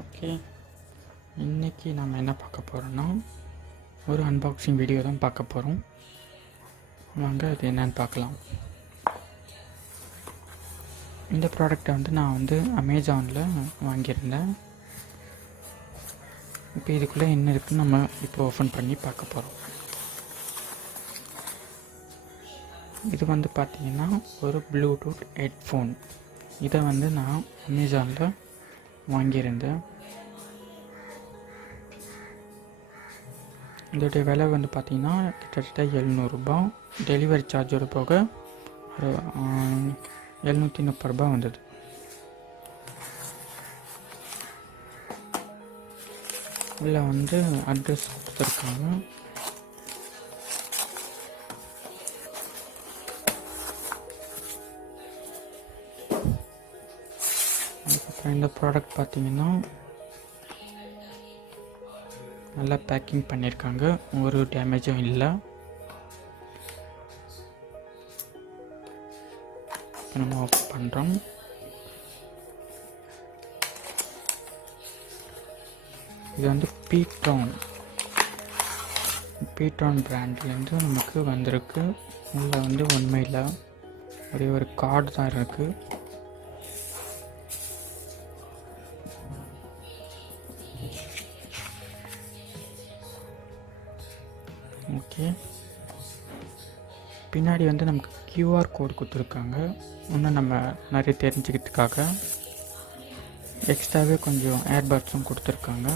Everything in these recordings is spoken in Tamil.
ஓகே, இன்றைக்கி நம்ம என்ன பார்க்க போகிறோன்னா ஒரு அன்பாக்சிங் வீடியோ தான் பார்க்க போகிறோம். வாங்க அது என்னன்னு பார்க்கலாம். இந்த ப்ராடக்டை நான் அமேசானில் வாங்கியிருந்தேன். இப்போ இதுக்குள்ளே என்ன இருக்குதுன்னு நம்ம இப்போ ஓப்பன் பண்ணி பார்க்க போகிறோம். இது பார்த்திங்கன்னா ஒரு ப்ளூடூத் ஹெட்ஃபோன். இதை நான் அமேசானில் வாங்கியிருந்தேன். இதோடைய விலை பார்த்திங்கன்னா கிட்டத்தட்ட 700 ரூபா. டெலிவரி சார்ஜோடு போக ஒரு 730 ரூபா வந்தது. இதில் அட்ரஸ் கொடுத்துருக்காங்க. அதுக்கப்புறம் இந்த ப்ராடக்ட் பார்த்திங்கன்னா நல்லா பேக்கிங் பண்ணியிருக்காங்க, ஒரு டேமேஜும் இல்லை. இப்போ நம்ம ஓப்பன் பண்ணுறோம். இது pTron பிராண்ட்லேருந்து நமக்கு வந்திருக்கு. இதில் உண்மையில் ஒரே ஒரு கார்டு தான் இருக்குது. ஓகே, பின்னாடி நமக்கு QR கோட் கொடுத்துருக்காங்க. இன்னும் நம்ம நிறைய தெரிஞ்சுக்கிறதுக்காக எக்ஸ்ட்ராவே கொஞ்சம் ஏர்பட்ஸும் கொடுத்துருக்காங்க.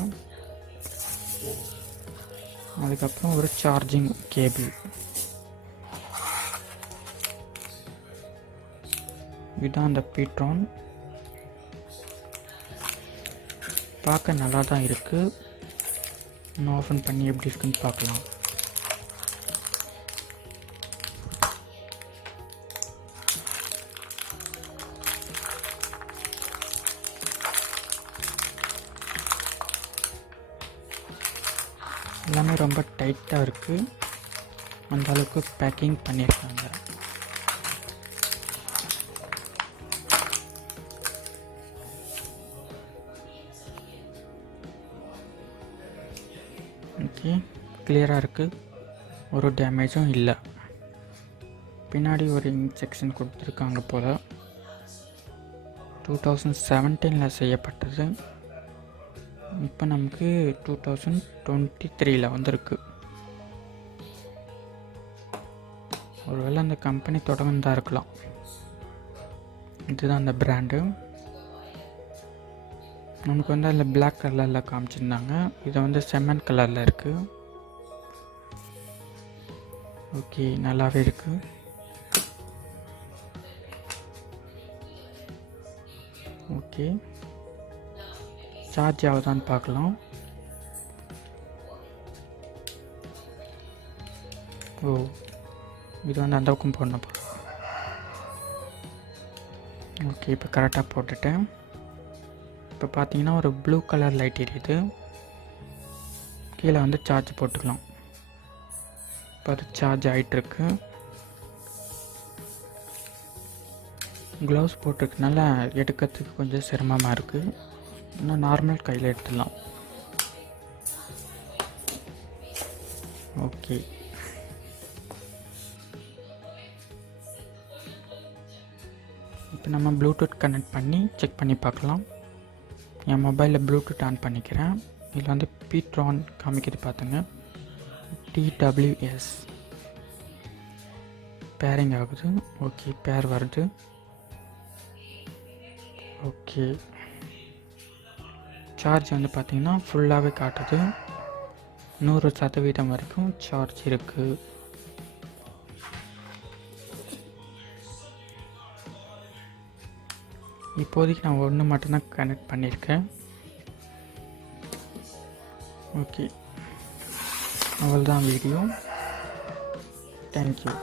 அதுக்கப்புறம் ஒரு சார்ஜிங் கேபிள். இதுதான் அந்த pTron. பார்க்க நல்லா தான் இருக்குது. இன்னும் ஓப்பன் பண்ணி எப்படி இருக்குன்னு பார்க்கலாம். எல்லாமே ரொம்ப டைட்டாக இருக்குது. அந்த அளவுக்கு பேக்கிங் பண்ணியிருக்காங்க. ஓகே, கிளியராக இருக்குது, ஒரு டேமேஜும் இல்லை. பின்னாடி ஒரு இன்ஸ்ட்ரக்ஷன் கொடுத்துருக்காங்க போல். 2017 செய்யப்பட்டது. இப்போ நமக்கு 2023 வந்திருக்கு. ஒருவேளை அந்த கம்பெனி தொடர்ந்து தான் இருக்கலாம். இதுதான் அந்த பிராண்டு. நமக்கு அதில் பிளாக் கலரில் காமிச்சிருந்தாங்க. இது செம்மன் கலரில் இருக்குது. ஓகே, நல்லாவே இருக்குது. ஓகே, சார்ஜ் ஆகுதான்னு பார்க்கலாம். ஓ, இது அந்த பக்கம் போடணும் போல. ஓகே, இப்போ கரெக்டாக போட்டுட்டேன். இப்போ பார்த்தீங்கன்னா ஒரு ப்ளூ கலர் லைட் எரியுது. கீழே சார்ஜ் போட்டுக்கலாம். இப்போ அது சார்ஜ் ஆகிட்டுருக்கு. க்ளவுஸ் போட்டிருக்கனால எடுக்கிறதுக்கு கொஞ்சம் சிரமமாக இருக்குது. இன்னும் நார்மல் கையில் எடுத்துடலாம். ஓகே, இப்போ நம்ம ப்ளூடூத் கனெக்ட் பண்ணி செக் பண்ணி பார்க்கலாம். என் மொபைலில் ப்ளூடூத் ஆன் பண்ணிக்கிறேன். இதில் pTron காமிக்கிறது பார்த்துங்க. TWS பேரிங் ஆகுது. ஓகே, பேர் வருது. ஓகே, சார்ஜ் பார்த்திங்கன்னா ஃபுல்லாகவே காட்டுது. 100% வரைக்கும் சார்ஜ் இருக்குது. இப்போதைக்கு நான் ஒன்று மட்டும்தான் கனெக்ட் பண்ணியிருக்கேன். ஓகே, அவ்வளோதான் வீடியோ. தேங்க்யூ.